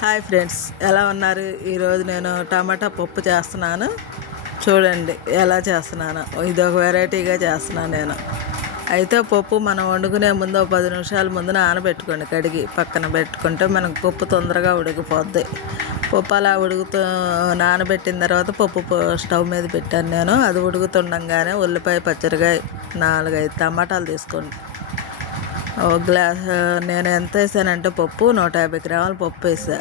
Hi friends ఎలా ఉన్నారు? ఈరోజు నేను టమాటా పప్పు చేస్తున్నాను. చూడండి ఎలా చేస్తున్నాను. ఇది ఒక వెరైటీగా చేస్తున్నాను నేను. అయితే పప్పు మనం వండుకునే ముందు పది నిమిషాల ముందు నానబెట్టుకోండి కడిగి పక్కన పెట్టుకుంటే మనకు పప్పు తొందరగా ఉడికిపోద్ది. పప్పు అలా ఉడుకుతూ నానబెట్టిన తర్వాత పప్పు స్టవ్ మీద పెట్టాను నేను. అది ఉడుకుతుండగానే ఉల్లిపాయ పచ్చడికాయ నాలుగైదు టమాటాలు తీసుకోండి. ఒక గ్లాస్ నేను ఎంత వేసానంటే పప్పు నూట యాభై గ్రాముల పప్పు వేసా.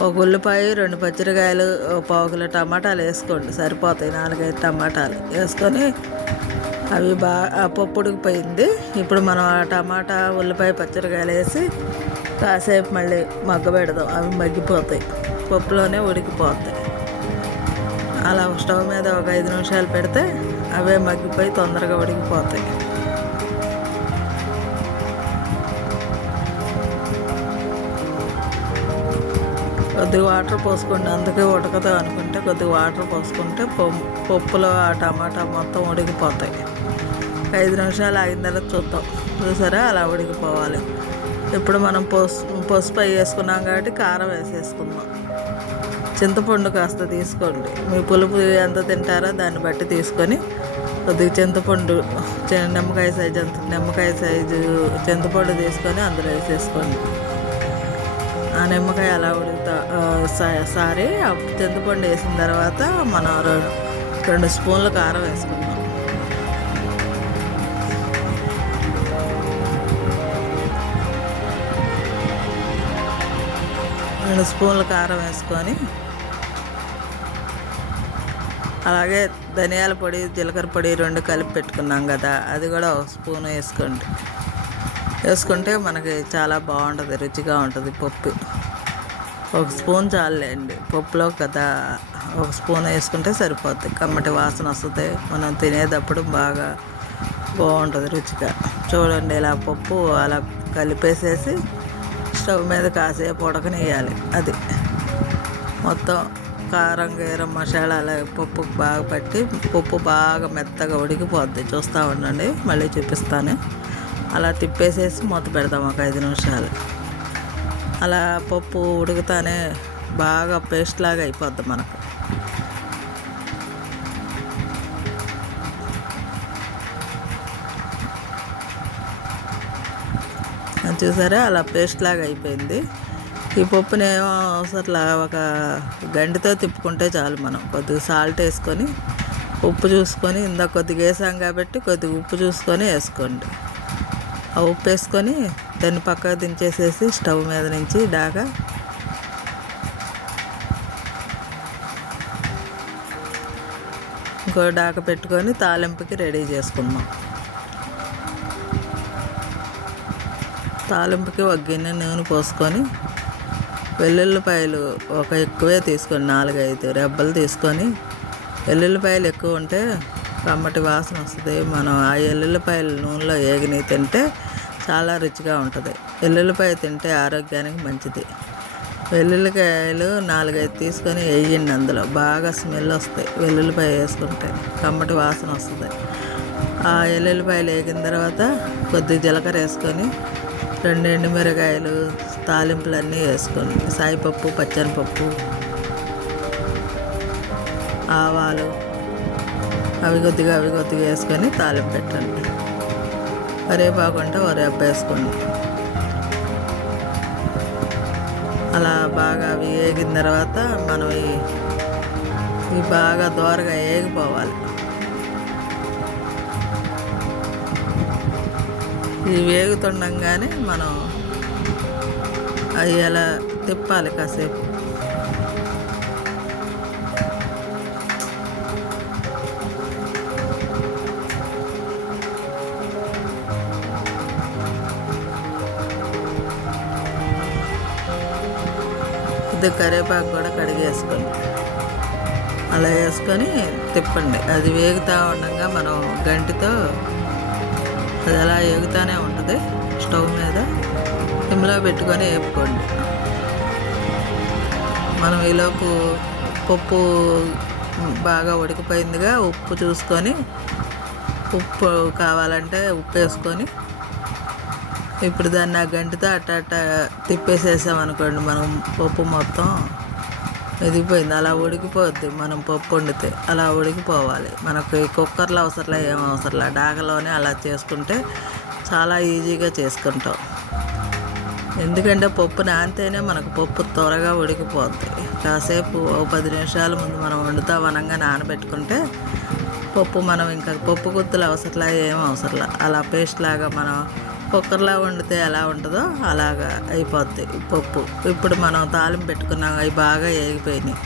ఒక ఉల్లిపాయ రెండు పచ్చిరకాయలు పావుకిలో పావు కిలో టమాటాలు వేసుకోండి. సరిపోతాయి నాలుగైదు టమాటాలు. వేసుకొని అవి బాగా ఆ పప్పు ఉడికిపోయింది. ఇప్పుడు మనం ఆ టమాటా ఉల్లిపాయ పచ్చిరకాయలు వేసి కాసేపు మళ్ళీ మగ్గ పెడదాం. అవి మగ్గిపోతాయి. పప్పులోనే ఉడికిపోతాయి. అలా స్టవ్ మీద ఒక ఐదు నిమిషాలు పెడితే అవే మగ్గిపోయి తొందరగా ఉడికిపోతాయి. కొద్దిగా వాటర్ పోసుకోండి అందుకే ఉడకదు అనుకుంటే కొద్దిగా వాటర్ పోసుకుంటే పప్పులో ఆ టమాటా మొత్తం ఉడికిపోతాయి. ఐదు నిమిషాలు ఆగిన తర్వాత చూద్దాం. చూసారా? అలా ఉడికిపోవాలి. ఇప్పుడు మనం పసు పసుపు అవి వేసుకున్నాం కాబట్టి కారం వేసేసుకుందాం. చింతపండు కాస్త తీసుకోండి. మీ పులుపు ఎంత తింటారో దాన్ని బట్టి తీసుకొని కొద్దిగా చింతపండు నిమ్మకాయ సైజు అంత నిమ్మకాయ సైజు చింతపండు తీసుకొని అందులో వేసేసుకోండి. ఆ నిమ్మకాయ అలా ఉడుకుతా సారీ చింతపండు వేసిన తర్వాత మనం రెండు రెండు స్పూన్ల కారం వేసుకుందాం. రెండు స్పూన్ల కారం వేసుకొని అలాగే ధనియాల పొడి జీలకర్ర పొడి రెండు కలిపి పెట్టుకున్నాం కదా అది కూడా ఒక స్పూన్ వేసుకోండి. వేసుకుంటే మనకి చాలా బాగుంటుంది రుచిగా ఉంటుంది పప్పు. ఒక స్పూన్ చాలండి పప్పులో కదా ఒక స్పూన్ వేసుకుంటే సరిపోద్ది. కమ్మటి వాసన వస్తుంది. మనం తినేటప్పుడు బాగా బాగుంటుంది రుచిగా. చూడండి ఇలా పప్పు అలా కలిపేసేసి స్టవ్ మీద కాసేపు ఉడకనియాలి అది మొత్తం కారం గీరం మసాలాలు పప్పు బాగా పట్టి పప్పు బాగా మెత్తగా ఉడికిపోద్ది. చూస్తూ ఉండండి. మళ్ళీ చూపిస్తాను. అలా తిప్పేసేసి మూత పెడదాం ఒక ఐదు నిమిషాలు. అలా పప్పు ఉడుకుతానే బాగా పేస్ట్ లాగా అయిపోద్ది మనకు. అది చూసారా? అలా పేస్ట్ లాగా అయిపోయింది. ఈ పప్పునేమో అసలు ఒక గంటితో తిప్పుకుంటే చాలు మనం. కొద్దిగా సాల్ట్ వేసుకొని ఉప్పు చూసుకొని ఇందాక కొద్దిగా వేసాం కాబట్టి కొద్దిగా ఉప్పు చూసుకొని వేసుకోండి. ఆ ఉప్పు వేసుకొని దాన్ని పక్కకు దించేసేసి స్టవ్ మీద నుంచి దాకా ఇంకో డాక పెట్టుకొని తాలింపుకి రెడీ చేసుకుందాం. తాలింపుకి ఒక గిన్నె నూనె పోసుకొని వెల్లుల్లిపాయలు ఒక ఎక్కువే తీసుకొని నాలుగైదు రెబ్బలు తీసుకొని వెల్లుల్లిపాయలు ఎక్కువ ఉంటే కమ్మటి వాసన వస్తుంది. మనం ఆ ఎల్లుల్లిపాయలు నూనెలో ఏగిని తింటే చాలా రుచిగా ఉంటుంది. వెల్లుల్లిపాయ తింటే ఆరోగ్యానికి మంచిది. వెల్లుల్లికాయలు నాలుగైదు తీసుకొని వేయండి అందులో. బాగా స్మెల్ వస్తాయి వెల్లుల్లిపాయ వేసుకుంటే. కమ్మటి వాసన వస్తుంది. ఆ ఎల్లుల్లిపాయలు వేగిన తర్వాత కొద్ది జీలకర్ర వేసుకొని రెండు ఎండుమిరకాయలు తాలింపులన్నీ వేసుకొని సాయిపప్పు పచ్చనిపప్పు ఆవాలు అవి కొద్దిగా అవి కొద్దిగా వేసుకొని తాలింపు పెట్టండి కరివేపాకు వరే వరేపు వేసుకోండి. అలా బాగా అవి వేగిన తర్వాత మనం ఇవి బాగా దోరగా వేగిపోవాలి. ఇవి వేగుతుండగానే మనం అవి అలా తిప్పాలి కాసేపు. ఇది కరివేపాకు కూడా కడిగేసుకోండి అలా వేసుకొని తిప్పండి. అది వేగుతూ ఉండగా మనం గంటితో అది అలా వేగుతూనే ఉంటుంది. స్టవ్ మీద సిమ్లో పెట్టుకొని వేపుకోండి. మనం ఈలోపు పప్పు బాగా ఉడికిపోయిందిగా ఉప్పు చూసుకొని ఉప్పు కావాలంటే ఉప్పు వేసుకొని ఇప్పుడు దాన్ని ఆ గంటితో అట్ట అట్ట తిప్పేసేసామనుకోండి మనం పప్పు మొత్తం ఎదిగిపోయింది అలా ఉడికిపోద్ది మనం పప్పు వండితే అలా ఉడికిపోవాలి. మనకు ఈ కుక్కర్లో అవసరంలే ఏం అవసరంలే. డాగలోనే అలా చేసుకుంటే చాలా ఈజీగా చేసుకుంటాం. ఎందుకంటే పప్పు నానితేనే మనకు పప్పు త్వరగా ఉడికిపోద్ది. కాసేపు ఓ పది నిమిషాల ముందు మనం వండుతాం అనంగా నానబెట్టుకుంటే పప్పు మనం ఇంకా పప్పు గుత్తులు అవసరంలా ఏం అవసరంలా. అలా పేస్ట్ లాగా మనం కుక్కర్లో వండితే ఎలా ఉంటుందో అలాగా అయిపోద్ది. పప్పు. ఇప్పుడు మనం తాలింపు పెట్టుకున్నాం అవి బాగా ఏగిపోయినాయి.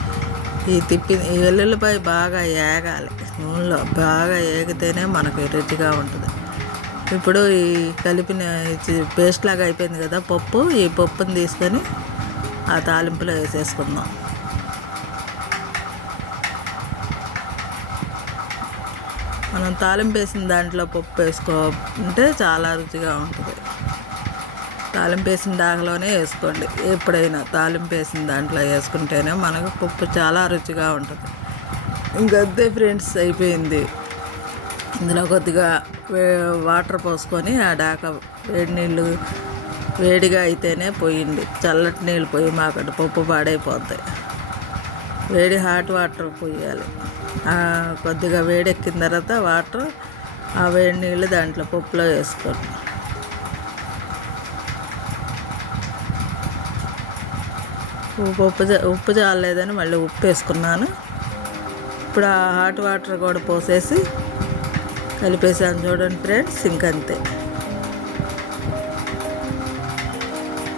ఈ తిప్పి ఈ వెల్లుల్లిపాయ బాగా ఏగాలి. నూనెలో బాగా ఏగితేనే మనకి రుచిగా ఉంటుంది. ఇప్పుడు ఈ కలిపిన పేస్ట్ లాగా అయిపోయింది కదా పప్పు. ఈ పప్పుని తీసుకొని ఆ తాలింపులో వేసేసుకుందాం. తాలింపు వేసిన దాంట్లో పప్పు వేసుకో చాలా రుచిగా ఉంటుంది. తాలింపు వేసిన దానిలోనే వేసుకోండి. ఎప్పుడైనా తాలింపు వేసిన దాంట్లో వేసుకుంటేనే మనకు పప్పు చాలా రుచిగా ఉంటుంది. ఇంకంతే ఫ్రెండ్స్ అయిపోయింది. ఇందులో కొద్దిగా వాటర్ పోసుకొని ఆ డాక వేడి నీళ్ళు వేడిగా అయితేనే పోయింది. చల్లటి నీళ్ళు పోయి మాకటి పప్పు పాడైపోతాయి. వేడి హాట్ వాటర్ పోయాలి. కొద్దిగా వేడెక్కిన తర్వాత వాటర్ ఆ వేడి నీళ్ళు దాంట్లో పప్పులో వేసుకోండి ఉప్పు ఉప్పు ఉప్పు చాలేదని మళ్ళీ ఉప్పు వేసుకున్నాను. ఇప్పుడు ఆ హాట్ వాటర్ కూడా పోసేసి కలిపేసాను చూడండి ఫ్రెండ్స్ ఇంకంతే.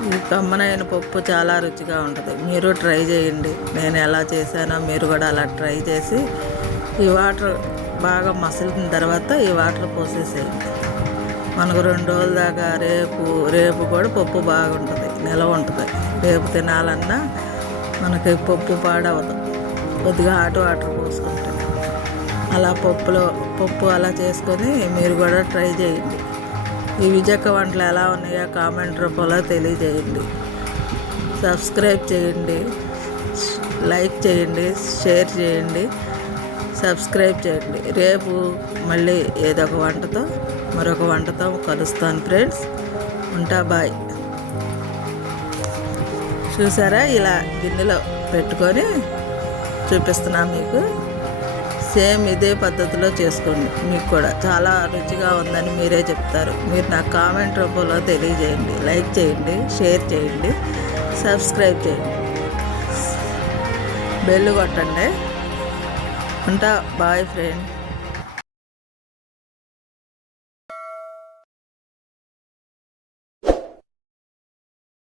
ఈ కమ్మనైన పప్పు చాలా రుచిగా ఉంటుంది. మీరు ట్రై చేయండి. నేను ఎలా చేశానో మీరు కూడా అలా ట్రై చేసి ఈ వాటర్ బాగా మసిలిన తర్వాత ఈ వాటర్ పోసేసేయండి. మనకు రెండు రోజుల దాకా రేపు రేపు కూడా పప్పు బాగుంటుంది. నిలవ ఉంటుంది. రేపు తినాలన్నా మనకి పప్పు పాడవదు. కొద్దిగా హాట్ వాటర్ పోసుకుంటాం. అలా పప్పులో పప్పు అలా చేసుకొని మీరు కూడా ట్రై చేయండి. ఈ విజక వంటలు ఎలా ఉన్నాయో కామెంట్ రూపంలో తెలియజేయండి. సబ్స్క్రైబ్ చేయండి. లైక్ చేయండి. షేర్ చేయండి. సబ్స్క్రైబ్ చేయండి. రేపు మళ్ళీ ఏదో ఒక వంటతో మరొక వంటతో కలుస్తాను ఫ్రెండ్స్ ఉంటా బాయ్ చూసారా? ఇలా గిన్నెలో పెట్టుకొని చూపిస్తున్నా మీకు. సేమ్ ఇదే పద్ధతిలో చేసుకోండి. మీకు కూడా చాలా రుచిగా ఉందని మీరే చెప్తారు. మీరు నాకు కామెంట్ రూపంలో తెలియజేయండి. లైక్ చేయండి షేర్ చేయండి సబ్స్క్రైబ్ చేయండి. బెల్ కొట్టండి. ఉంటా బాయ్ ఫ్రెండ్.